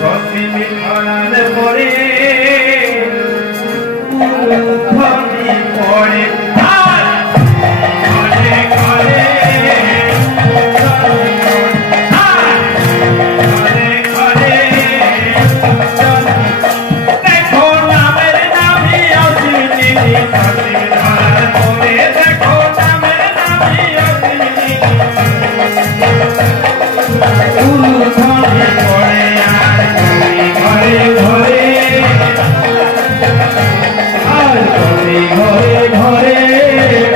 প্রতিমি ধরার পরে ধরি পড়ে ঘরে ঘরে দেখো নামের নামে অসিনি প্রতিমি ধরার পরে দেখো নামের নামে অসিনি উলু ধরে পড়ে আর ঘরে ঘরে আর ঘরে ঘরে ঘরে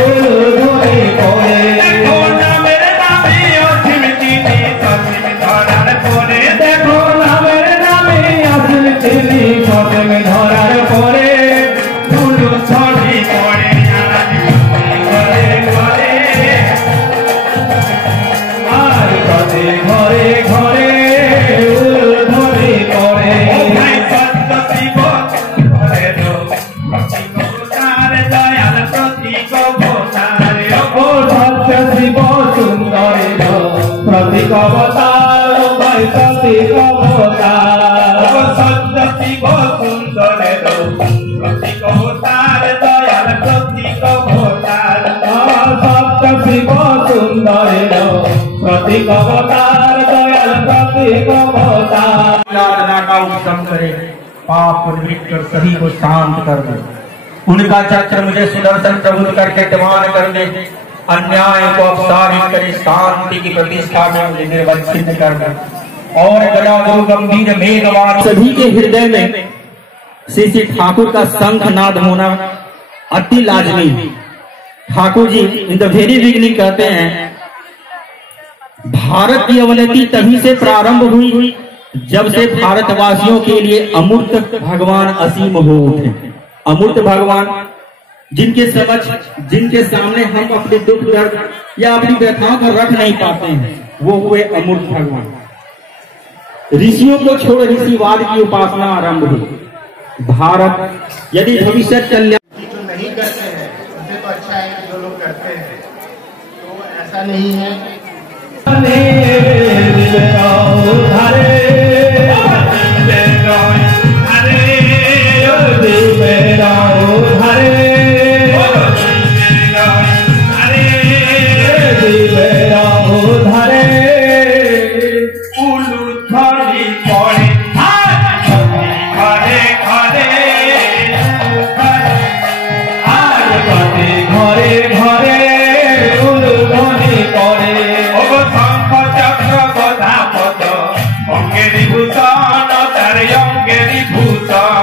উলু ধরে পড়ে দেখো নামের নামে অসিনি প্রতিমি ধরার পরে দেখো নামের নামে অসিনি প্রতিমি ধরার পরে উলু ধরে পড়ে আর ঘরে ঘরে আর ঘরে ঘরে ঘরে উলু ধরে পড়ে ভাই সত্য শিব ঘরে প্রতীক অবতার দয়াল প্রতীক অবতার ও সত্য শিব সুন্দর প্রতীক অবতার ভাই প্রতীক অবতার ও সত্য শিব সুন্দর প্রতীক অবতার দয়াল প্রতীক অবতার সত্য শিব সুন্দর प्रतीक अवतार दयाल प्रतीक अवतार आराधना का उत्सव करे पाप निवृत्त कर सभी को शांत कर दे उनका चक्र मुझे सुदर्शन प्रबुद्ध करके दमान कर दे अन्याय को अपसारित करे शांति की प्रतिष्ठा में मुझे निर्वंचित कर दे और गदाधर गंभीर मेघवान सभी के हृदय में श्री श्री ठाकुर का शंखनाद होना अति लाजमी। Thakur ji in the very beginning कहते हैं भारत की अवनति तभी से प्रारंभ हुई जब से भारतवासियों के लिए अमूर्त भगवान असीम हो उठे। अमूर्त भगवान जिनके समक्ष जिनके सामने हम अपने दुख दर्द या अपनी व्यथाओं को रख नहीं पाते हैं वो हुए अमूर्त भगवान। ऋषियों को छोड़ ऋषिवाद की उपासना आरंभ हुई। भारत यदि भविष्य कल्याण जो नहीं करते हैं उसे तो अच्छा है जो लोग करते हैं तो ऐसा नहीं है। অঙ্গেরি ভূষণ তার অঙ্গেরি ভূষণ